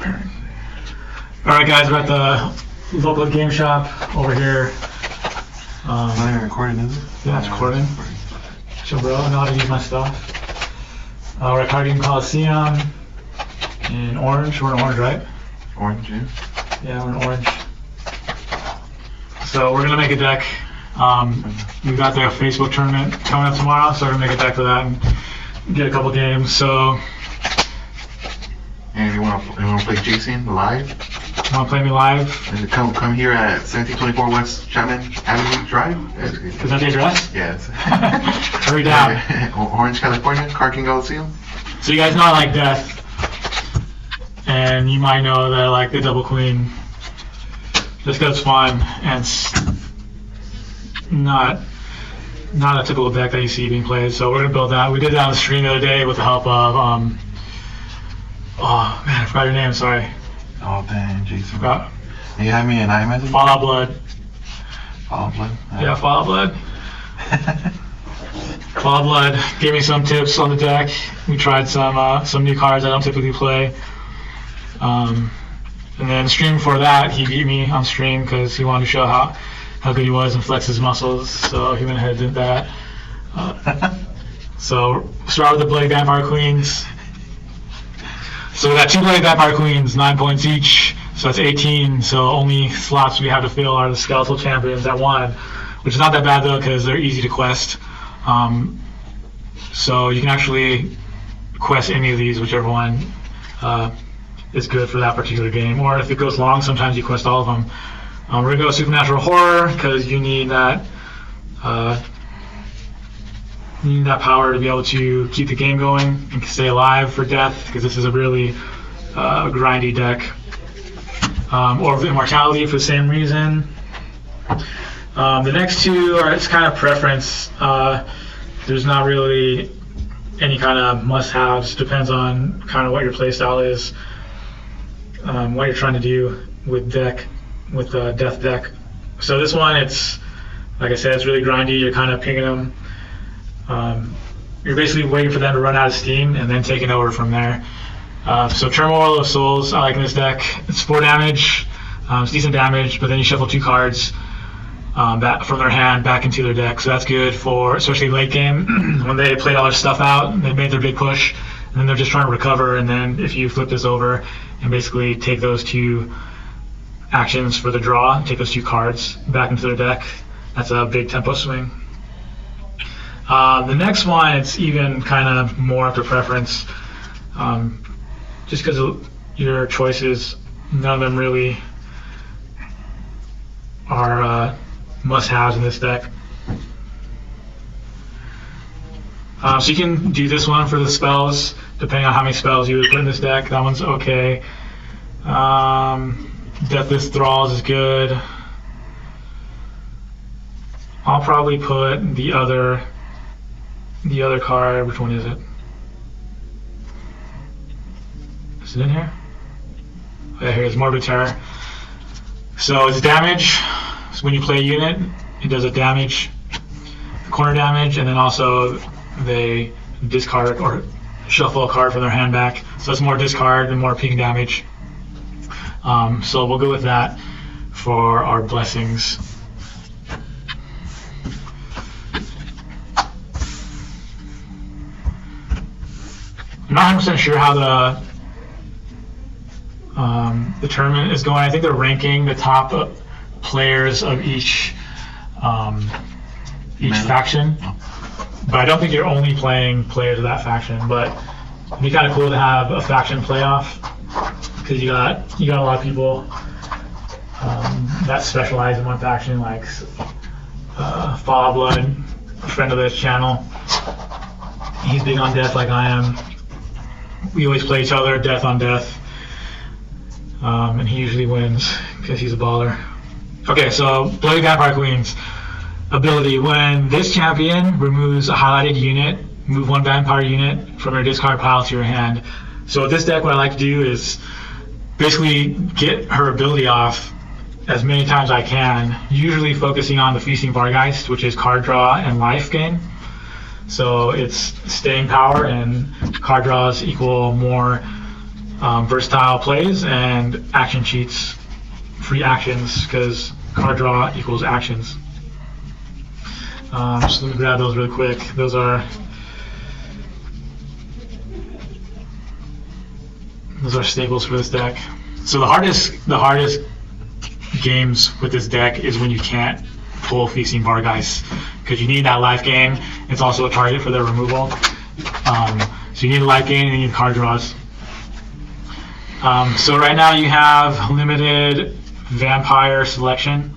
Alright guys, we're at the local game shop over here. Not even recording, is it? Yeah, it's recording. So bro, I know how to use my stuff. We're at Card Game Coliseum in Orange. We're in Orange, right? Orange, yeah. Yeah, we're in Orange. So we're gonna make a deck. We got the Facebook tournament coming up tomorrow, so we're gonna make a deck for that and get a couple games. So. And you want to play Jason live? You want to play me live? And come here at 1724 West Chapman Avenue Drive. Is that the address? Yes. Hurry down. Orange, California, Card Game Coliseum. So you guys know I like death, and you might know that I like the double queen. Just because it's fun and it's not a typical deck that you see being played. So we're gonna build that. We did that on the stream the other day with the help of oh man, I forgot your name. Sorry. Oh dang, Jason. Forgot. You have me in iMessage? Fallout Blood. Fallout Blood? Yeah, Fallout Blood. Fallout Blood gave me some tips on the deck. We tried some new cards I don't typically play. And then the stream before that, he beat me on stream because he wanted to show how good he was and flex his muscles. So he went ahead and did that. So start with the Bloody Vampire Queens. So we got 2 Bloody Vampire Queens, 9 points each. So that's 18. So only slots we have to fill are the Skeletal Champions at 1, which is not that bad though because they're easy to quest. So you can actually quest any of these, whichever one is good for that particular game. Or if it goes long, sometimes you quest all of them. We're gonna go Supernatural Horror because you need that. You need that power to be able to keep the game going and stay alive for death, because this is a really grindy deck. Or Immortality for the same reason. The next 2 are it's kind of preference. There's not really any kind of must-haves. Depends on kind of what your playstyle is, what you're trying to do with the death deck. So this one, it's like I said, it's really grindy. You're kind of pinging them. You're basically waiting for them to run out of steam and then taking over from there. So Turmoil of Souls, I like in this deck. It's 4 damage, it's decent damage, but then you shuffle 2 cards back from their hand back into their deck. So that's good for especially late game when they played all their stuff out, they made their big push, and then they're just trying to recover. And then if you flip this over and basically take those 2 actions for the draw, take those 2 cards back into their deck, that's a big tempo swing. The next one, it's even kind of more up to preference. Just because of your choices, none of them really are must-haves in this deck. So you can do this one for the spells, depending on how many spells you would put in this deck. That one's okay. Deathless Thralls is good. I'll probably put the other card. Which one is it? Is it in here? Oh, yeah, here's Morbid Terror. So it's damage. So when you play a unit, it does a damage, corner damage, and then also they discard or shuffle a card from their hand back. So it's more discard and more ping damage. So we'll go with that for our blessings. I'm not 100% sure how the tournament is going. I think they're ranking the top players of each faction, but I don't think you're only playing players of that faction. But it'd be kind of cool to have a faction playoff, because you got a lot of people that specialize in one faction, like Fallout Blood, a friend of this channel. He's big on death like I am. We always play each other, death on death, and he usually wins because he's a baller. Okay, so Bloody Vampire Queens. Ability: when this champion removes a highlighted unit, move 1 vampire unit from your discard pile to your hand. So with this deck, what I like to do is basically get her ability off as many times as I can, usually focusing on the Feasting Vargeist, which is card draw and life gain. So it's staying power, and card draws equal more versatile plays and action cheats, free actions, because card draw equals actions. So let me grab those really quick. Those are staples for this deck. So the hardest games with this deck is when you can't pull Feasting Vargeist, because you need that life gain. It's also a target for their removal. So you need a life gain and you need card draws. So right now you have limited vampire selection.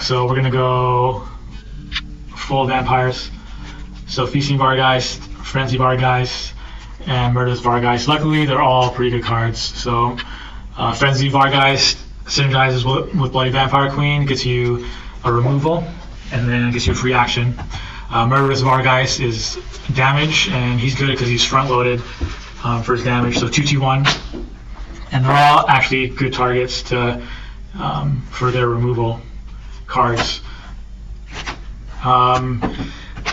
So we're gonna go full vampires. So Feasting Vargeist, Frenzy Vargeist, and Murderous Vargeist. Luckily, they're all pretty good cards. So Frenzy Vargeist synergizes with Bloody Vampire Queen, gets you a removal, and then gets you a free action. Murderous Vargeist is damage, and he's good because he's front-loaded for his damage. So 2/2/1, and they're all actually good targets to for their removal cards.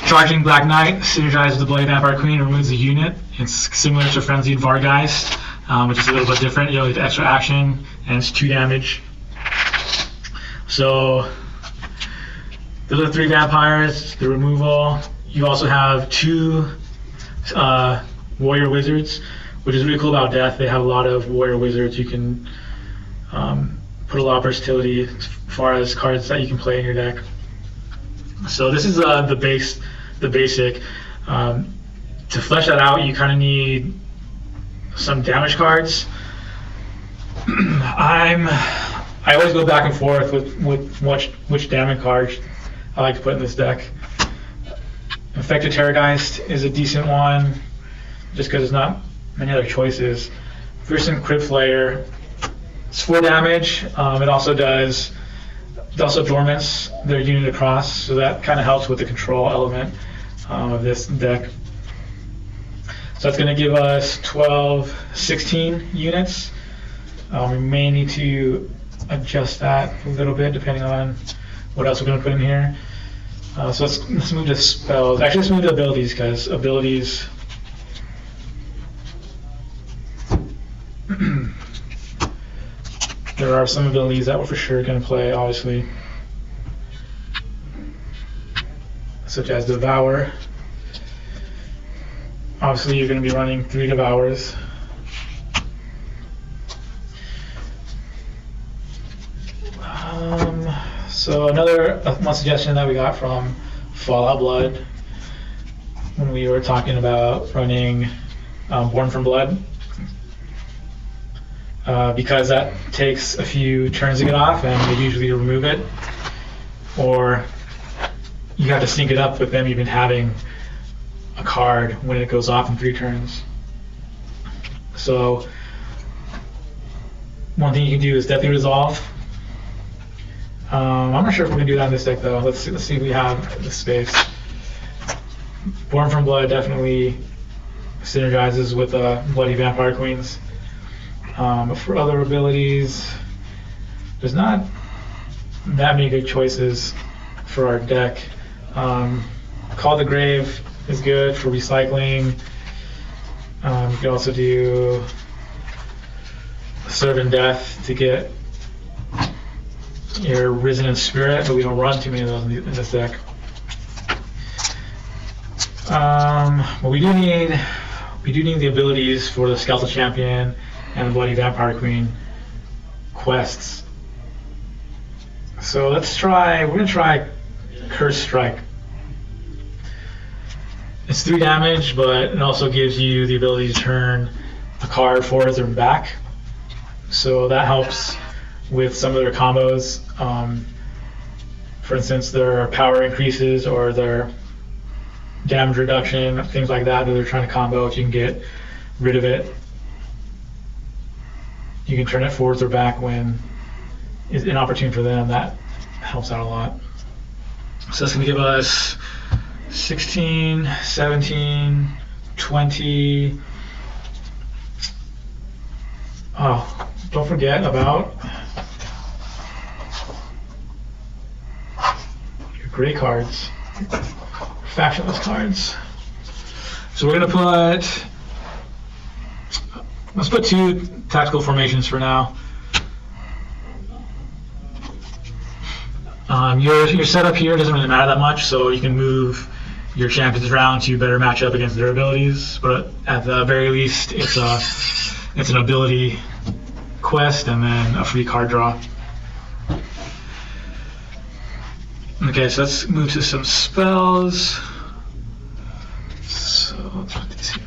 Charging Black Knight synergizes with Bloody Vampire Queen and removes the unit. It's similar to Frenzied Vargeist, which is a little bit different. You get extra action, and it's 2 damage. So those are 3 vampires, the removal. You also have 2 warrior wizards, which is really cool about Death. They have a lot of warrior wizards. You can put a lot of versatility as far as cards that you can play in your deck. So this is the basic. To flesh that out, you kind of need some damage cards. I always go back and forth with which damage cards I like to put in this deck. Infected Terrorgeist is a decent one, just because there's not many other choices. Fearsome Crypt Flayer, it's 4 damage. It also dormants their unit across, so that kind of helps with the control element of this deck. So that's going to give us 16 units. We may need to adjust that a little bit depending on what else we're going to put in here. So let's move to spells. Actually, let's move to abilities, because abilities there are some abilities that we're for sure going to play, obviously, such as Devour. Obviously, you're going to be running 3 Devours. So one suggestion that we got from Fallout Blood when we were talking about running Born from Blood, because that takes a few turns to get off, and they usually remove it, or you have to sync it up with them even having a card when it goes off in 3 turns. So one thing you can do is Deathly Resolve. I'm not sure if we're going to do that in this deck, though. Let's see if we have the space. Born from Blood definitely synergizes with Bloody Vampire Queens. But for other abilities, there's not that many good choices for our deck. Call the Grave is good for recycling. You can also do Serve in Death to get your Risen in Spirit, but we don't run too many of those in this deck. But we do need the abilities for the Skeletal Champion and the Bloody Vampire Queen quests. So we're gonna try Curse Strike. It's 3 damage, but it also gives you the ability to turn a card forwards or back. So that helps with some of their combos. For instance, their power increases or their damage reduction, things like that they're trying to combo. If you can get rid of it, you can turn it forwards or back when it's inopportune for them. That helps out a lot. So that's going to give us 16, 17, 20. Oh, don't forget about your gray cards, factionless cards. So we're going to put Let's put 2 tactical formations for now. Your setup here doesn't really matter that much, so you can move your champions around to better match up against their abilities. But at the very least, it's an ability quest and then a free card draw. Okay, so let's move to some spells. So let's put these here.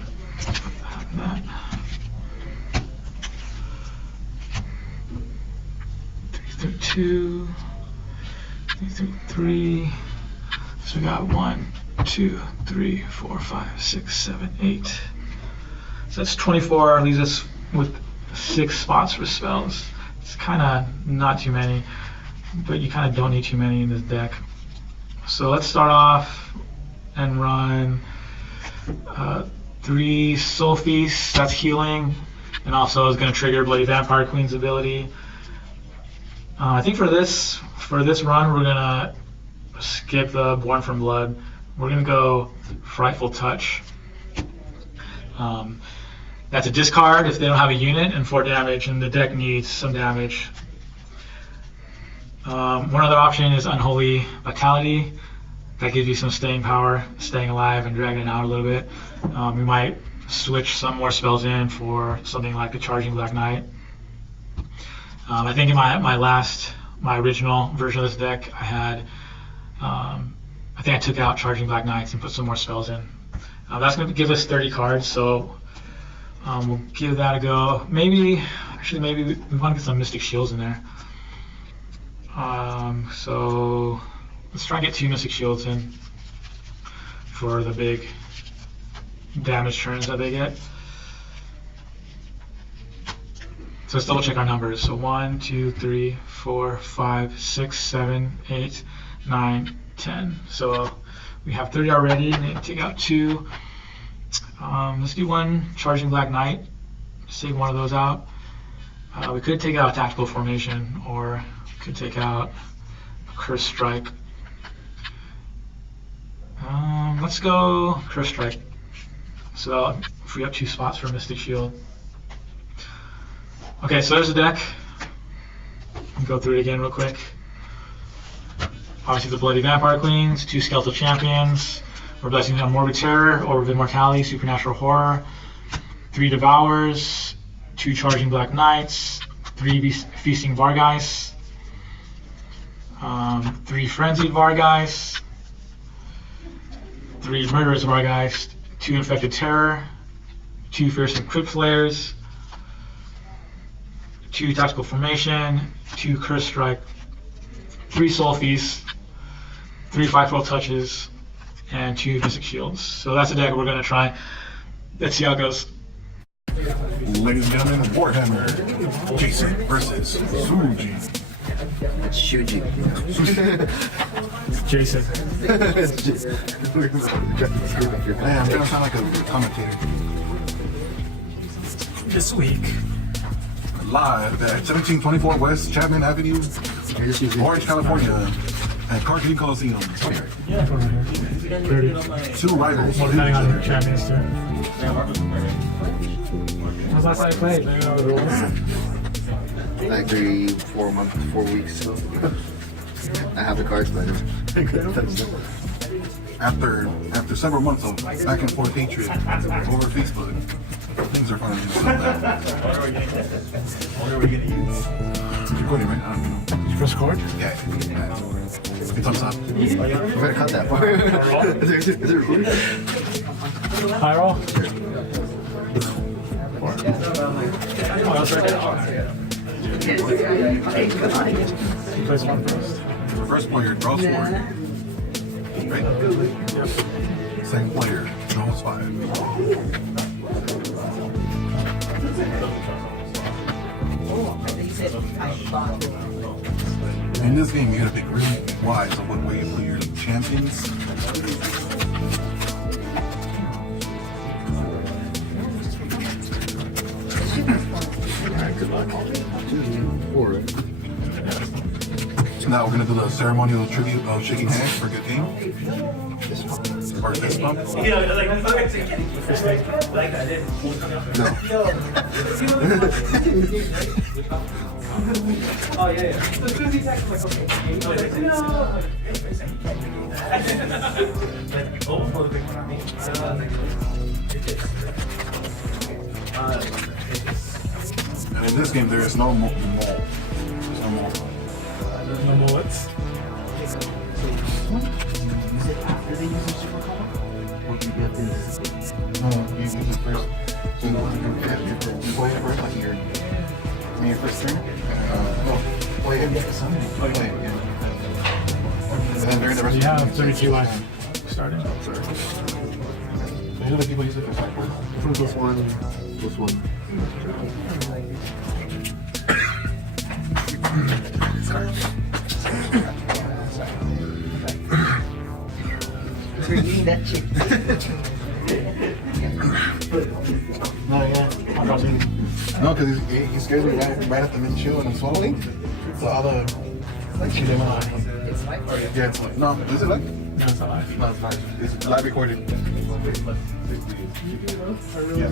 That. 332, 333. So we got 1, 2, 3, 4, 5, 6, 7, 8. So that's 24. Leaves us with 6 spots for spells. It's kind of not too many, but you kind of don't need too many in this deck. So let's start off and run 3 Soul Feasts. That's healing, and also is going to trigger Bloody Vampire Queen's ability. I think for this run, we're going to skip the Born from Blood. We're going to go Frightful Touch. That's a discard if they don't have a unit, and 4 damage, and the deck needs some damage. One other option is Unholy Vitality. That gives you some staying power, staying alive, and dragging it out a little bit. We might switch some more spells in for something like the Charging Black Knight. I think in my original version of this deck, I think I took out Charging Black Knights and put some more spells in. That's going to give us 30 cards, so we'll give that a go. Maybe we want to get some Mystic Shields in there. So let's try and get 2 Mystic Shields in for the big damage turns that they get. So let's double check our numbers. So 1, 2, 3, 4, 5, 6, 7, 8, 9, 10. So we have 30 already. And take out 2. Let's do 1 Charging Black Knight. Just take one of those out. We could take out a Tactical Formation, or could take out a Curse Strike. Let's go Curse Strike. So that'll free up 2 spots for Mystic Shield. Okay, so there's the deck. I'll go through it again real quick. Obviously the Bloody Vampire Queens, 2 Skeletal Champions. We're blessing on Morbid Terror, Orb of Immortality, Supernatural Horror. 3 Devours, 2 Charging Black Knights, 3 Feasting Vargeist, 3 Frenzied Vargeist, 3 Murderous Vargeist, 2 Infected Terror, 2 Fearsome Crypt Flayers, 2 Tactical Formation, 2 Curse Strike, 3 Soul Feasts, 3 Frightful Touches, and 2 Mystic Shields. So that's the deck we're going to try. Let's see how it goes. Ladies and gentlemen, Warhammer Jason versus Suji. It's Shuji. Jason. Man, I'm gonna sound like a commentator. This week. Live at 1724 West Chapman Avenue, Orange, California, at Cartoon Coliseum. Yeah, 30. 2 rivals. Well, depending on your champions, too. When was the last time you played? Do you know the rules? Like 4 weeks ago. I have the cards, but After several months of back and forth hatred over Facebook, things are finally settled down. What are we gonna use? It's recording, right? I don't know. Your first chord? Yeah. It's on top. you better cut that part. Is it recording? High roll? Oh, that's right there. You place 1 first. First player draws 4. Right? Yep. Second player draws 5. In this game, you gotta pick really wise on what way you play your champions. Alright, good luck. 2, 4. Now we're gonna do the ceremonial tribute of shaking hands for good game. Or fist bump. No. Oh, yeah. So as soon as he texted, I'm like, okay. And in this game, there is no mole. There's no mole. No mullets. Use it after they use their super color? Or do you have to use it? No, you use it first. So you play it first, like your first turn. Play it. Play it, yeah. And then during the rest You of have 32 life starting. Sorry. Usually people use it for side work. Plus one. Sorry. You're eating that chick. No, yeah. No, because he scares me right at the mid-chew and I'm swallowing. So all the shit in my eye. Yeah, it's like, no, is it like? No, it's not live. No, it's not. It's live recorded. Yeah.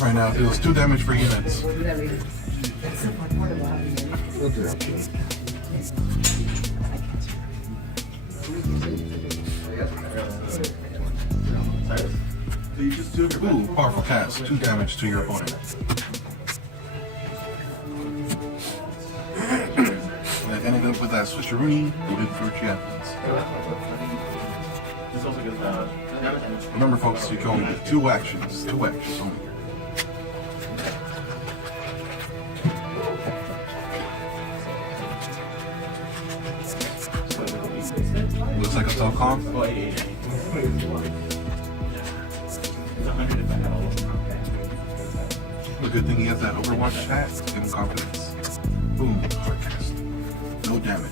Right now, it deals 2 damage for units. Ooh, powerful cast. 2 damage to your opponent. And I ended up with that switcheroo we did for champions. Remember, folks, you can only do 2 actions. 2 actions only. Looks like a telecom. The good thing he has that Overwatch hat. Give him confidence. Boom, hard cast. No damage.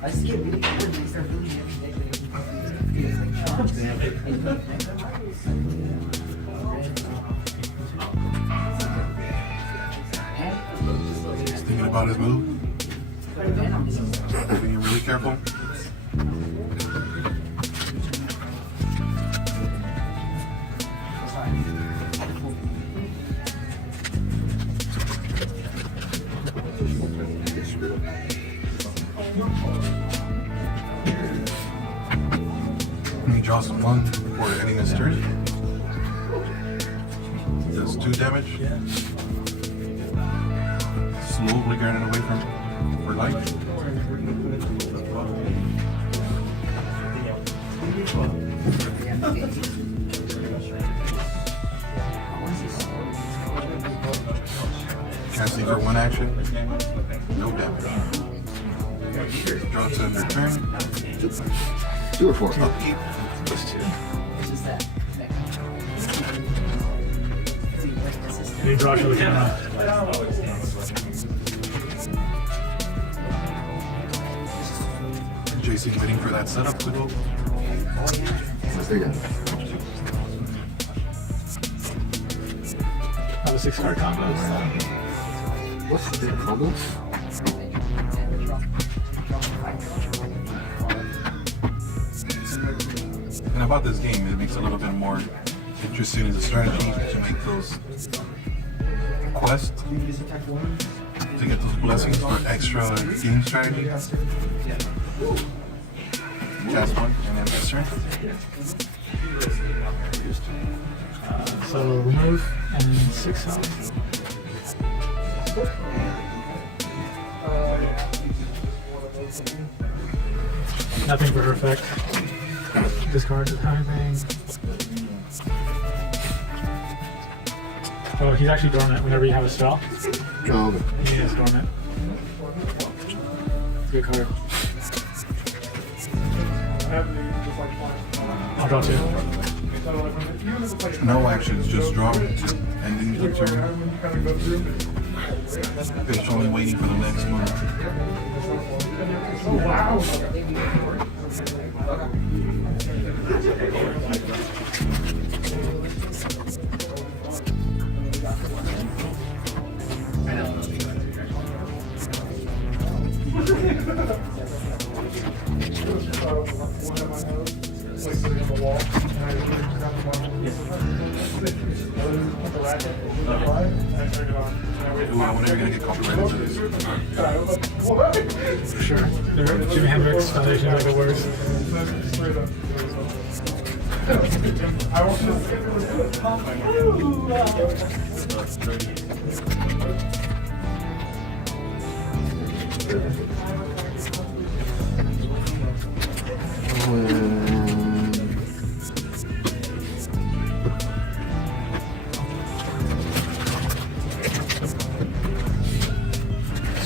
I skip it. He's thinking about his move. Being really careful. And he draws 1 before ending his turn. Does 2 damage. Slowly getting away from for life. Casting for 1 action. No damage. Draw to end your turn. 2 or 4? Upkeep. Plus 2. And he draws you with JC waiting for that setup to go. There you go. have a 6-card combo. What's the combo? And about this game, it makes it a little bit more interesting as a strategy to make those quests to get those blessings for extra game strategy. Cast 1 and then this turn. So remove and 6 health. Nothing for her effect. Discard everything. Oh, he's actually dormant whenever you have a spell. Oh, okay. He is dormant. Good card. I'll draw 2. No actions, just draw. Ending the turn. Patiently waiting for the next move. Ooh, I wonder if you're gonna get copyrighted for this. For sure. Jimi Hendrix Foundation like the worst.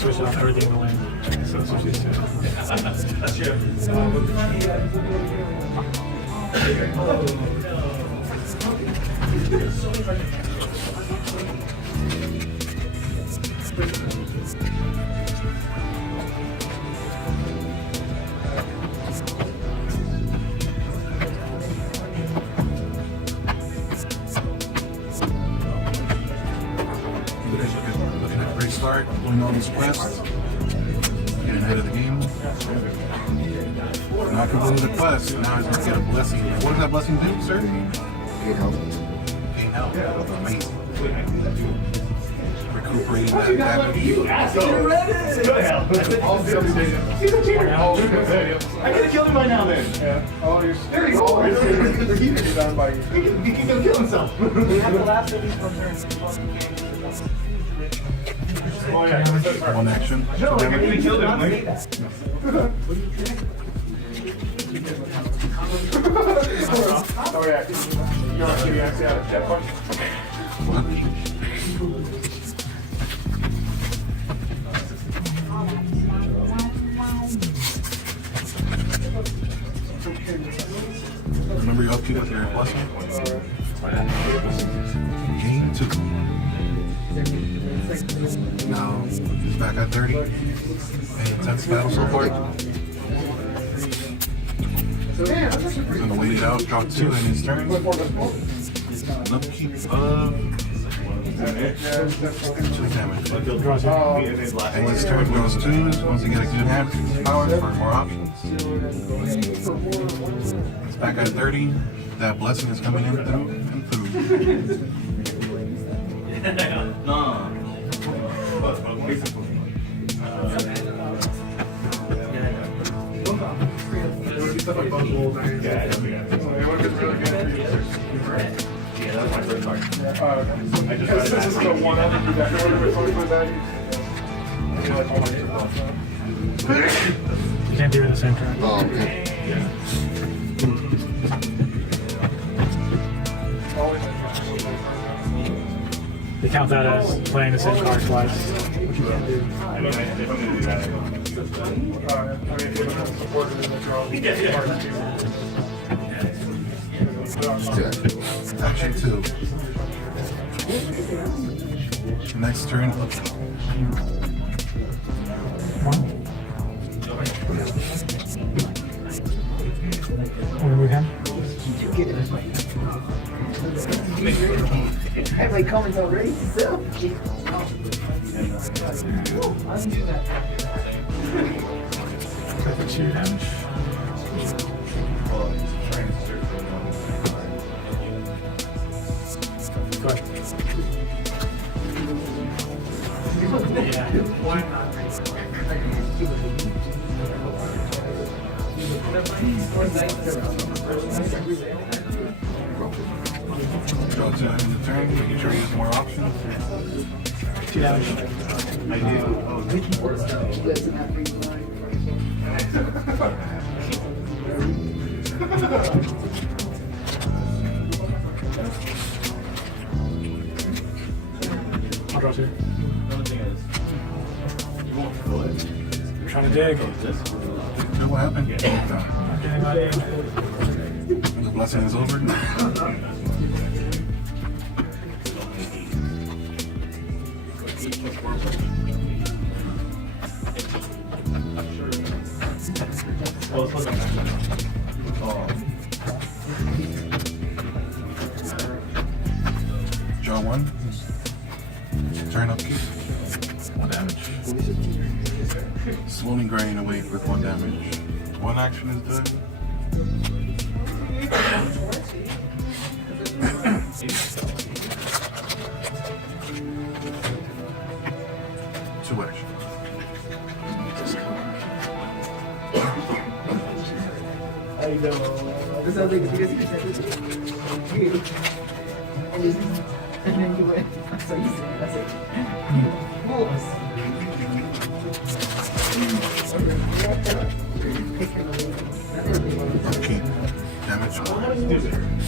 Switch off everything in the lane. So that's what she's doing. That's true. Looking at a great start, doing all these quests, getting ahead of the game. Not completing the quest, now he's gonna get a blessing. What does that blessing do, sir? Gain health. Gain health. Amazing. Recuperating that damage. I could have killed him by now then. Yeah. Oh, you're There you go. You're done by you. He can go kill himself. Oh, yeah. One action. No, I could have killed him. Oh, yeah. You actually had a jet punch? Remember your upkeep with your blessing? Gain 2. Now, he's back at 30. Any intense battle so far? He's gonna wait it out, draw 2 in his turn. An upkeep of 2 damage. And his turn draws 2. Once you get a good hand, power for more options. It's back at 30. That blessing is coming in through and through. This is the one other that You can't do it at the same time. Oh, okay. They count that as playing the same card twice, which you can't do. Action 2. Next turn, Remove him. I have my comments already, so. For 2 damage. Go ahead. draw 2 in the turn, making sure he has more options. 2 damage. I'll draw 2. I'm trying to dig. So what happened? Not getting my name. The blessing is over. Draw one. Turn up keep. 1 damage. Swollen grain away with 1 damage. 1 action is done. Two actions. This sounds like because you said this. And then you went. So you said, that's it. Upkeep. Damage.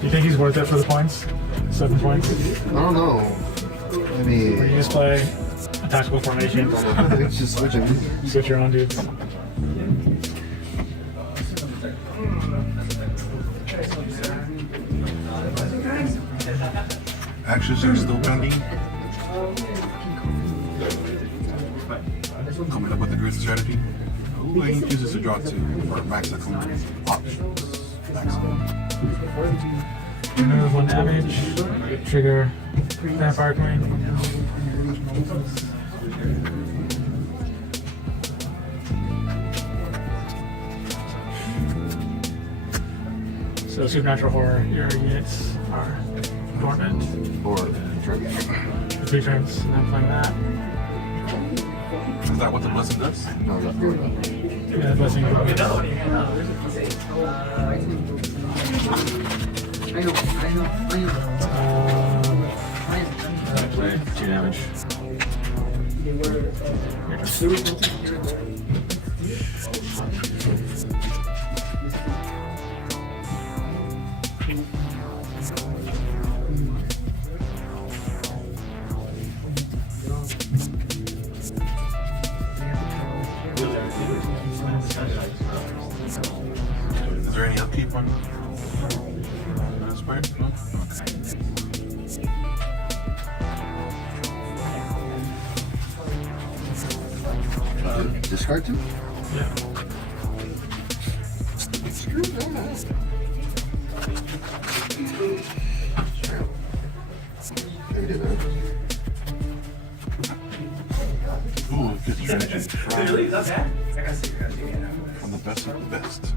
Do you think he's worth it for the points? 7 points? I don't know. I Or mean, you just play a tactical formation, it's just switching. switch your own dudes. Actions are still pending. Coming up with a great strategy. Who chooses to draw 2 for max options? Remove 1 damage, trigger Vampire Queen. So supernatural horror, your units are dormant Or turn. for 3 turns, and I'm playing that. Is that what the blessing does? No, that's not. Yeah, blessing. I know. Play 2 damage. Is there any upkeep on this part? No? Okay. Discard 2? Yeah. Screw that. Maybe do that. Ooh, good strategy. Really? Is that bad? From the best of the best.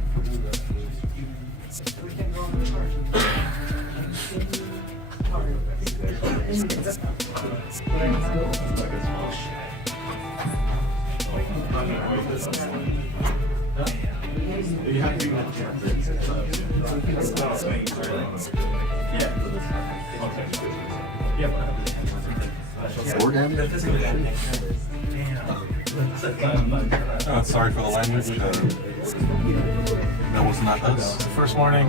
Four damage? Sorry for the language. That was not us. First warning.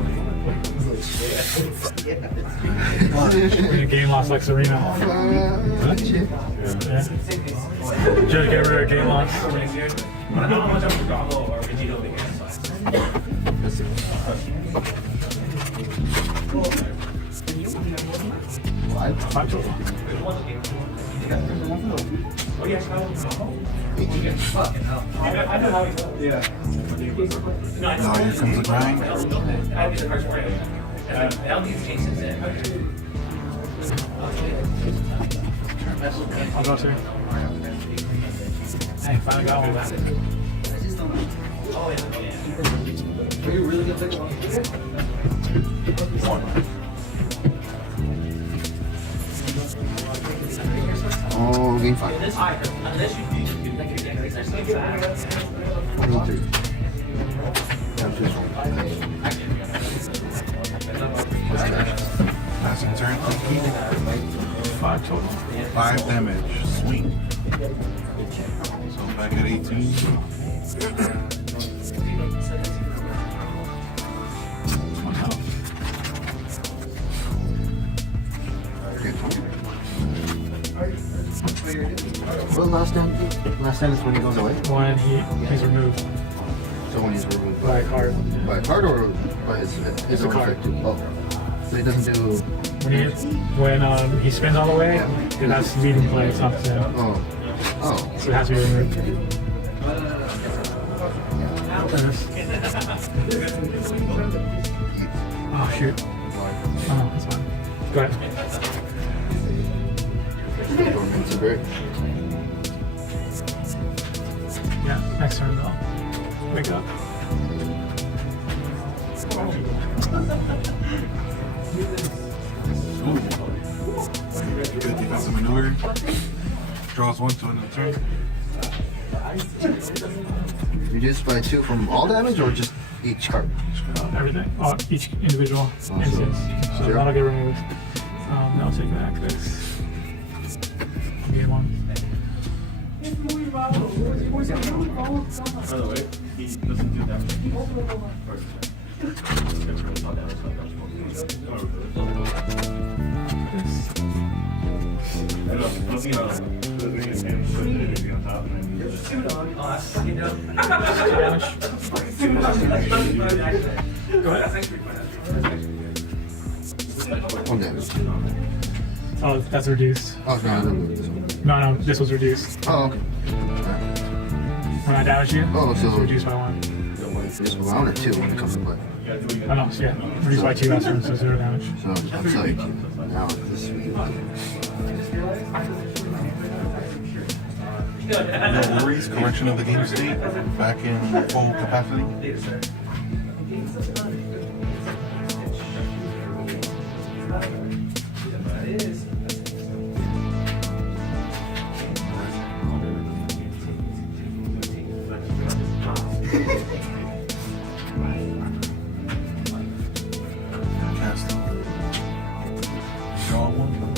When a game loss like Serena. Yeah. Just get rid of game loss. Five total. Now here comes the grind. I'll go too. Hey, finally got one of that. Oh, game 5. Game 3. That's this one. What's that? Passing turn. Upkeep. 5 total. 5 damage. Swing. So back at 18. Okay, 20. the last damage? Last damage is when he goes away? When he's removed So when he's removed by a card. by a card or by his a own card. effect too? Oh. So he doesn't do... When he spins all the way, it has leading play. It's not the same. Oh. Oh. So it has to be removed. Oh shoot. Oh, that's fine. Go ahead. It's a very... Yeah, next turn though. Wake up. Ooh. Good defensive maneuver. Draws 1 to end of the turn. Reduced by 2 from all damage or just each card? Everything. Each individual instance. So Sure. that'll get removed. That'll take back this. Gain 1. By the way, he doesn't do that. Go ahead. 1 damage. Oh, that's reduced. Oh, no, this one. No, this was reduced. Oh, okay. When I damage you, Oh, so- it's reduced by 1. Just 1 or 2 when it comes to play. Oh no, so yeah, reduced by 2 last turn, so 0 damage. So it's like, now this week. No worries. Correction of the game state. Back in full capacity. Cast. Draw 1.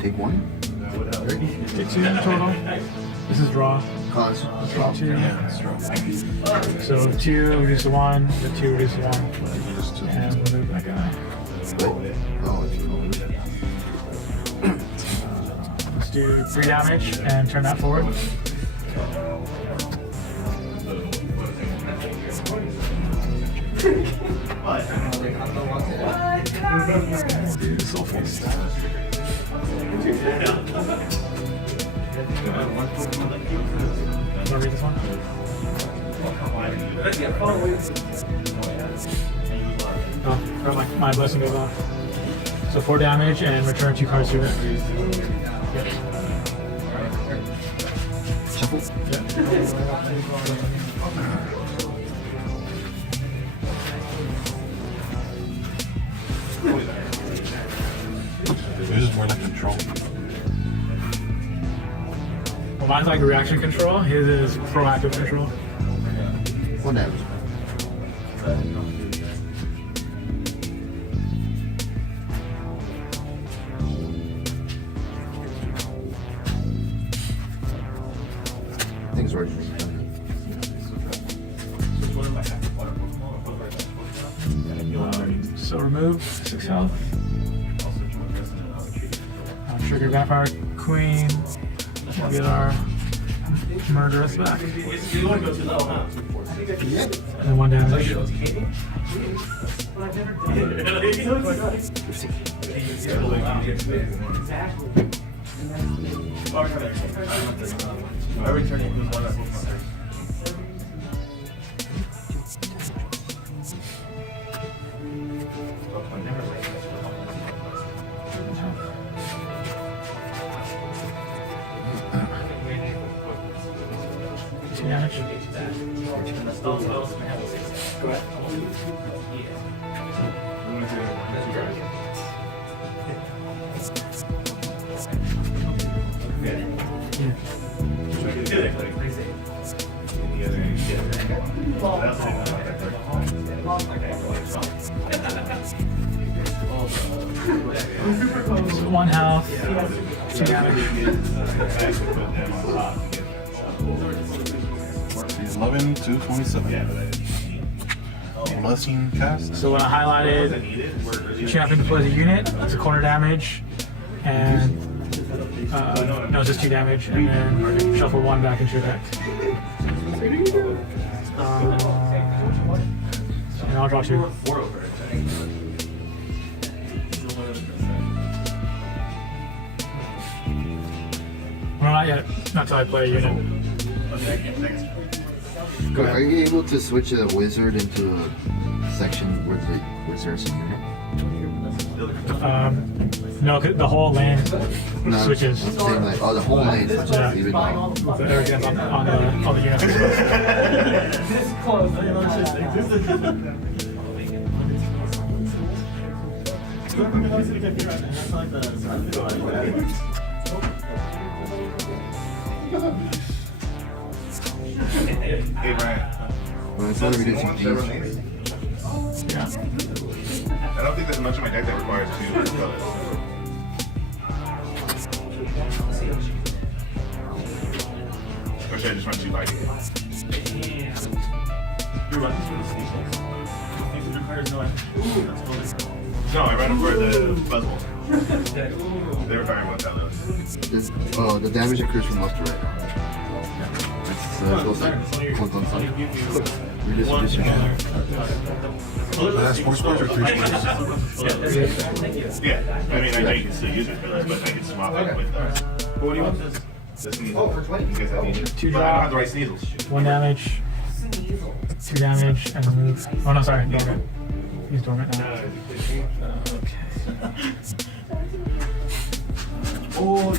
Take one. Take 2 in total. This is draw. Cause. Draw 2. Yeah, that's draw. So 2 reduce to 1, the 2 reduce to 1, and remove that guy. Oh, Let's do 3 damage and turn that forward. Do soulful stuff. Want to read this one? Oh, my blessing goes off. So 4 damage and return 2 cards to it. shuffle. This is more like control. Well, mine's like reaction control. His is proactive control. 1 damage. I think it's right. So remove 6 health. Trigger Vampire Queen. We'll get our murderess back. And 1 damage. Every turn you lose 1 of these. Damage. Go So 1 health. 2 damage. He's 11 to 27. blessing cast. So when I highlighted champion deploys a unit, it's a corner damage, and no, it's just 2 damage, and then shuffle 1 back into your deck. And I'll draw 2. Well, not yet. Not till I play a unit. Are you able to switch a wizard into a section where there's a unit? No, the whole lane No, switches. I'm saying like, the whole lane switches, Yeah. even though. With the arrogance on the units. This close. Hey, Brian. Well, it's not reducing Several these. names? Yeah. I don't think there's much of my deck that requires 2 colors. Or should I just run 2 by here? You're running through the sneakers. It requires no action. That's totally No, I ran them for the Buzzwole. They require 1 color. The damage accrues from left to right. That's goes like clunk on side. Redistribution. That's 4 squares or 3 squares? Yeah, I mean, I know you can still use it for this, but I can swap it with But what do you want this? The sneasel. For 20? You guys have the 2 I don't have draw, the right sneasels. 1 damage, 2 damage, and remove. Oh no, sorry, dormant. He's dormant now. Okay. Oh,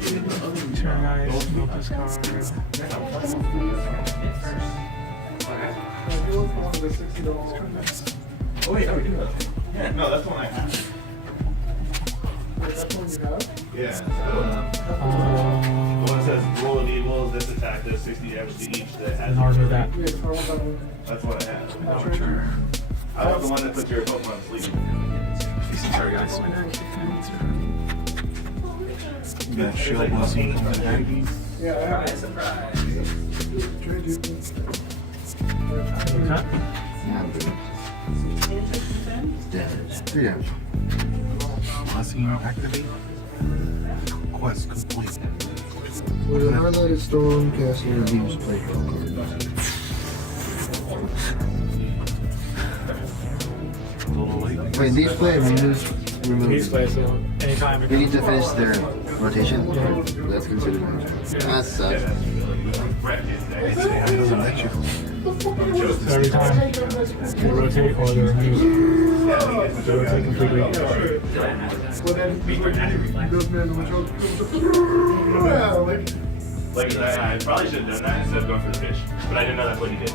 turn guys, move this card. Oh wait, I would do that. Yeah, no, that's the one I have. Yeah. The one that says roll of evils, this attack does 60 damage to each that has. I'll remove that. That's what I have. I have the one that puts your Pokemon to sleep. Sorry guys. You got shield blessing from the deck. Cut. Yeah, damage. 3 damage. Blessing activate. Quest complete. With a highlighted stone, casting redeems play card. A little late. Wait, these play removes. These play, so anytime. They need to finish their rotation. That's considered damage. That sucks. It doesn't let you. So every time they rotate or they remove, they rotate completely. Like, I probably should have done that instead of going for the fish, but I didn't know that's what he did.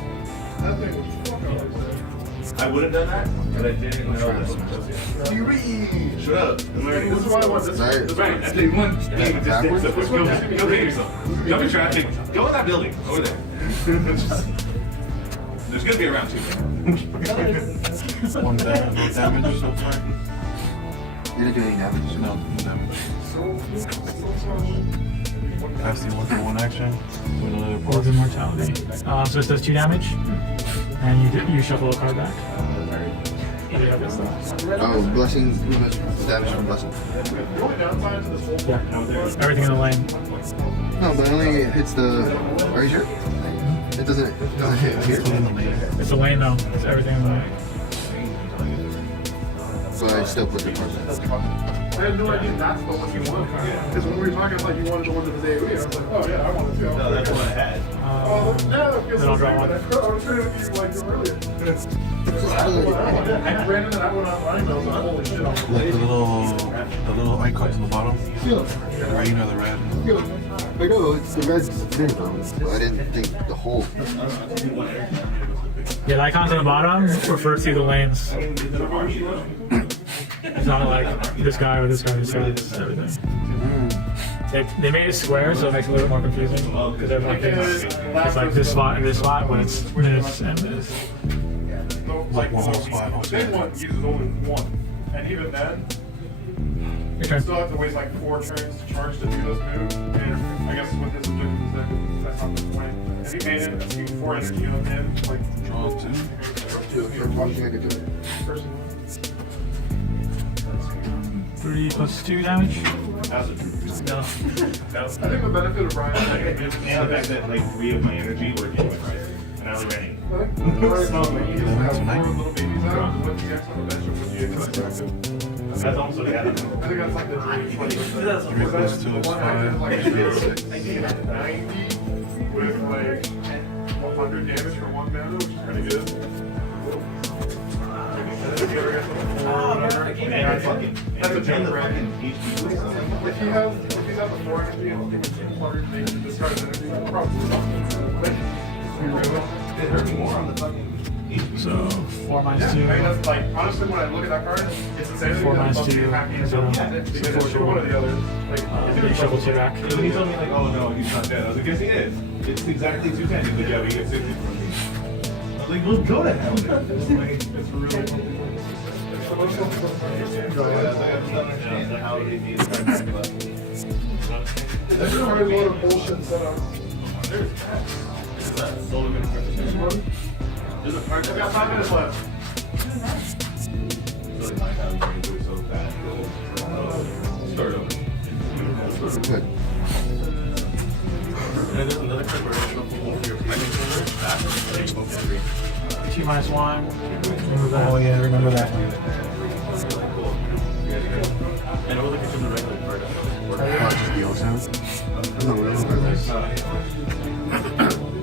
I would have done that, but I didn't know that's what he did. Shut up. I'm learning. This is why I want this. Right. Right, that's the one thing you just did. So go hit yourself. Jump in traffic. Go in that building over there. There's gonna be a round 2. 1 damage so far. You didn't do any damage. No damage. Casting 1 for 1 action. With another Or port. immortality. So it does 2 damage, and you shuffle a card back. Oh, blessing. Damage from blessing. Yeah, everything in the lane. No, but it only hits the. Are you sure? It doesn't hit here. It's a lane though. It's everything in the lane. But I still put the card back. I had no idea that's the one you want. Because when we were talking, like, you wanted to go into the AoE, I was like, oh yeah, I want to too. No, that's the one I had. Oh, no, because Then I'll draw one. I was trying to be like earlier. I ran into that one on my email, so holy shit. Like the little icons on the bottom. The green or the red. I know, it's the red thing though. I didn't think the whole. Yeah, the icons on the bottom refer to the lanes. It's not like this guy or this guy, this guy, it's everything. They made it square, so it makes it a little bit more confusing. Because everyone thinks it's like this spot and this spot, when it's this and this. Like one whole spot. The big one uses only one. And even then, Your you turn. still have to waste like 4 turns to charge to do this move. And I guess with his objective is that that's not the point. If he made it, a 4 energy on him, like, Draw 2. Start watching, I could do it. 3 plus 2 damage. No. I think the benefit of Brian is And the fact that like 3 of my energy were getting with Rice. And I only ran 8. little babies out, what the X on the bench, what the X on the active. That's almost what I had. I think that's like the dream. 3 plus 2 is 5, which is 6. 90 with like 100 damage for 1 mana, which is pretty good. That's a And the right? fucking HP boost. If he's at the 4 energy and he's hard to discard energy, probably It hurt me more on the fucking HP. So 4 minus 2. I mean, that's like, honestly, when I look at that card, it's insanity. 4 minus 2. Because So, it's one or the other. Like, you shuffle 2 back. So when he told me like, oh no, he's not dead. I was like, yes he is. It's exactly 210. He's like, yeah, we get 60 from me. I was like, well, go to hell. It's really I just don't understand how they need to There's already a lot of bullshit set up. There's a part I got 5 minutes left. really like how we're going to do it so fast. Start over. Good. There's another card where it's your back. 2 minus 1. Remove that. Oh yeah, I remember that one. And it was like a regular card. Just the sound. No, that's nice.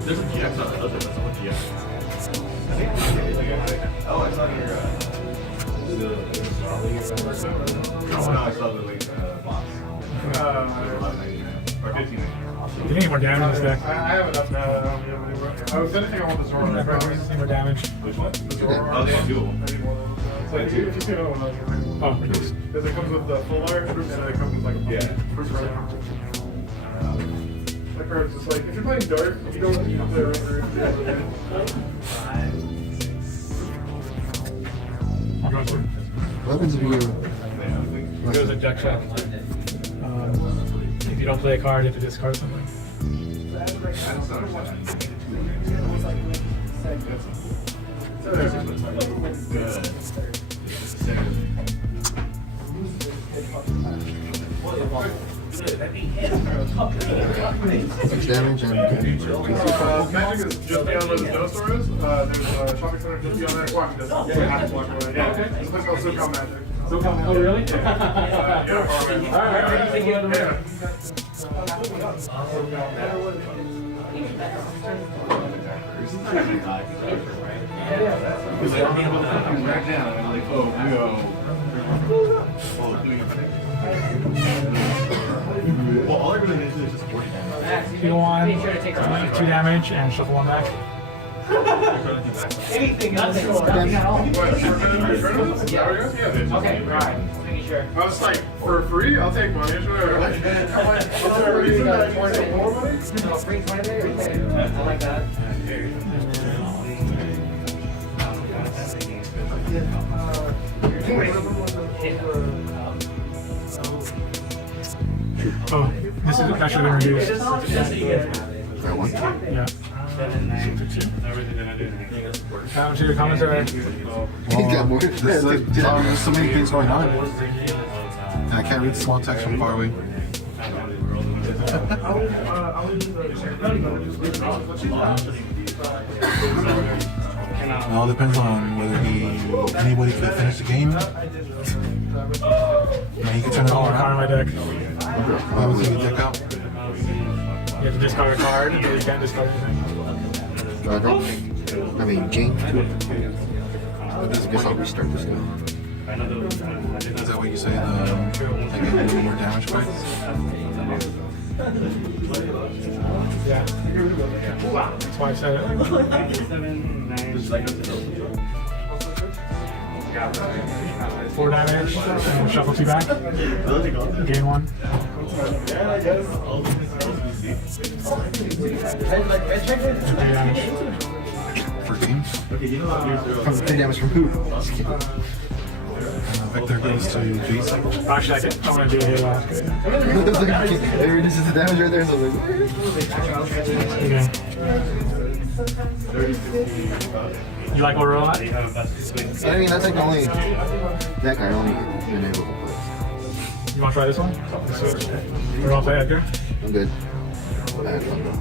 There's a GX on the other, that's not what GX. I think oh, I saw your oh no, I saw the late box. Or 15. You need more damage in this deck. I have enough now. I was anything I want the Zoro. Need more damage. Which one? The Zoro. Oh, they have dual. I need one of those. It's like, if you see another one, Oh, reduced. because it comes with the full art, and then it comes with like a first round. That card's just like, if you're playing dark, you don't need to play around there. I'll go through. What happens if you It goes a deck check. If you don't play a card, you have to discard something. Six damage and Magic is just beyond where the Snowstorm is. There's a shopping center just beyond that. Walking distance. Yeah, half a block away. Yeah. It's a place called SoCal Magic. Oh, really? Well, all I really need to do is just 40 damage. Heal 1, 2 damage, and shuffle 1 back. Anything else? Nothing at all. Okay, alright. Making sure. I was like, for free, I'll take money. Sure. Like, I'll take reason that more money. No, free 20 there? Okay. I like that. Oh, this is actually been reduced. that one. Yeah. Down to your commentary. He's got more. There's so many things going on. And I can't read small text from far away. It all depends on whether anybody could finish the game. And he can turn it Oh, all a card in around. my deck. Why was he deck out? You have to discard a card, and you can't discard anything. I mean, game 2. I guess I'll restart this now. Is that what you say? I get a little more damage cards? Yeah. That's why I said it. 4 damage, and shuffle 2 back. Gain 1. For games? From 3 damage from who? Vector goes to Jason. Actually, I'm going to do a hit last. It reduces the damage right there, so I was like, Okay. You like Aurora a lot? I mean, that's like the only deck I only been able to play. You want to try this one? You want to play Edgar? I'm good. I had fun though.